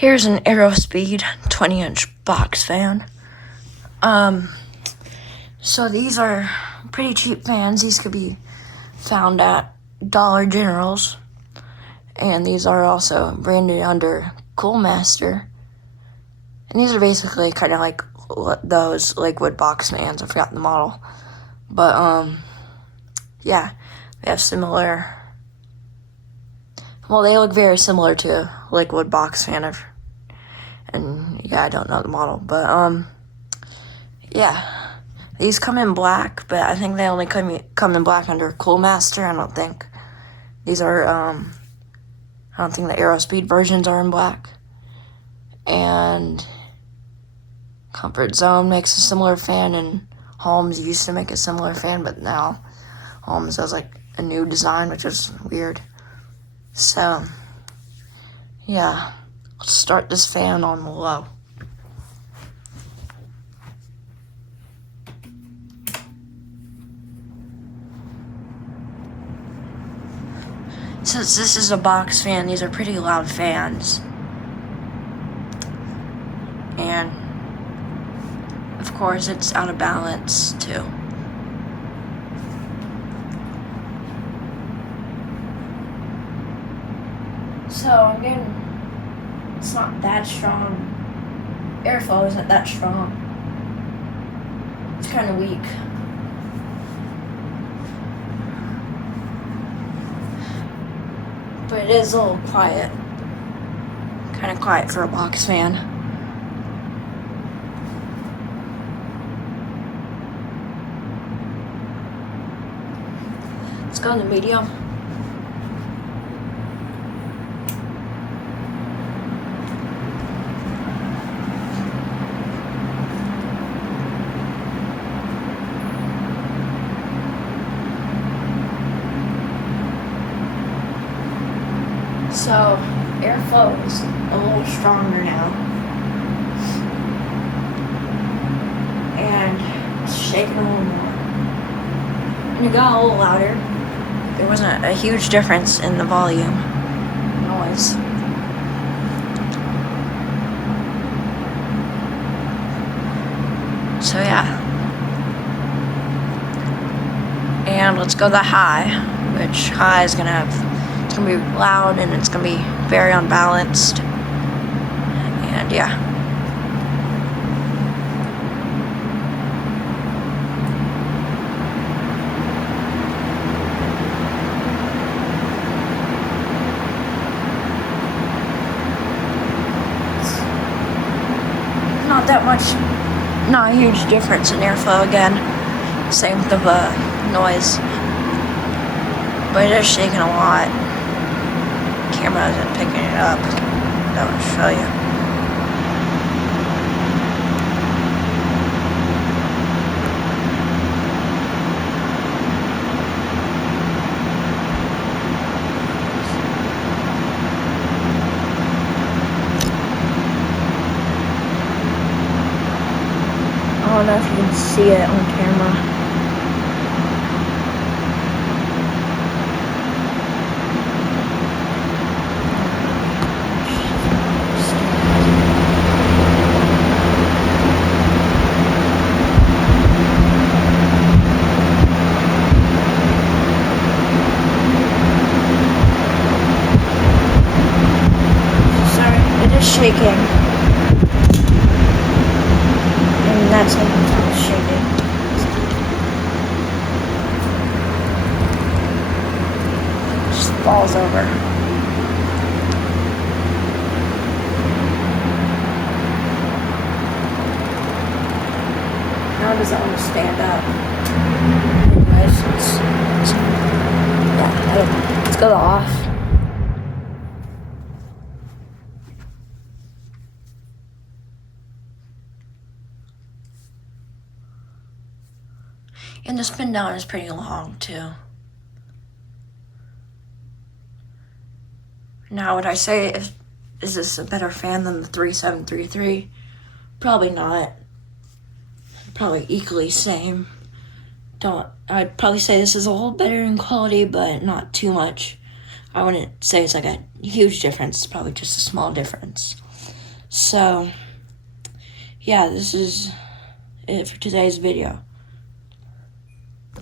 Here's an Aerospeed 20-inch box fan. So these are pretty cheap fans. These could be found at Dollar Generals. And these are also branded under Coolmaster. And these are basically kind of like those liquid box fans. I forgot the model. But, yeah, they have similar... Well, they look very similar to liquid box fan. And, yeah, I don't know the model. But, yeah. These come in black, but I think they only come in black under Coolmaster. I don't think these are, I don't think the Aerospeed versions are in black. And Comfort Zone makes a similar fan, and Holmes used to make a similar fan, but now Holmes has like a new design, which is weird. So, yeah, let's start this fan on low. Since this is a box fan, these are pretty loud fans. And, of course, it's out of balance, too. So, again, it's not that strong. Airflow isn't that strong. It's kind of weak. But it is a little quiet. Kind of quiet for a box fan. Let's go in the medium. So, airflow is a little stronger now. And it's shaking a little more. And it got a little louder. There wasn't a huge difference in the volume noise. So yeah. And let's go the high, which high is gonna have, it's gonna be loud and it's gonna be very unbalanced. And yeah. Not that much, not a huge difference in airflow again. Same with the noise. But it is shaking a lot. Camera isn't picking it up. That will show you. I don't know if you can see it on camera. Shaking, and that's how it's shaking. It just falls over. Now does it want to stand up? Anyways, let's go to off. And the spin down is pretty long too. Now would I say, is this a better fan than the 3733? Probably not. Probably equally same. I'd probably say this is a little better in quality, but not too much. I wouldn't say it's like a huge difference. It's probably just a small difference. So, yeah, this is it for today's video.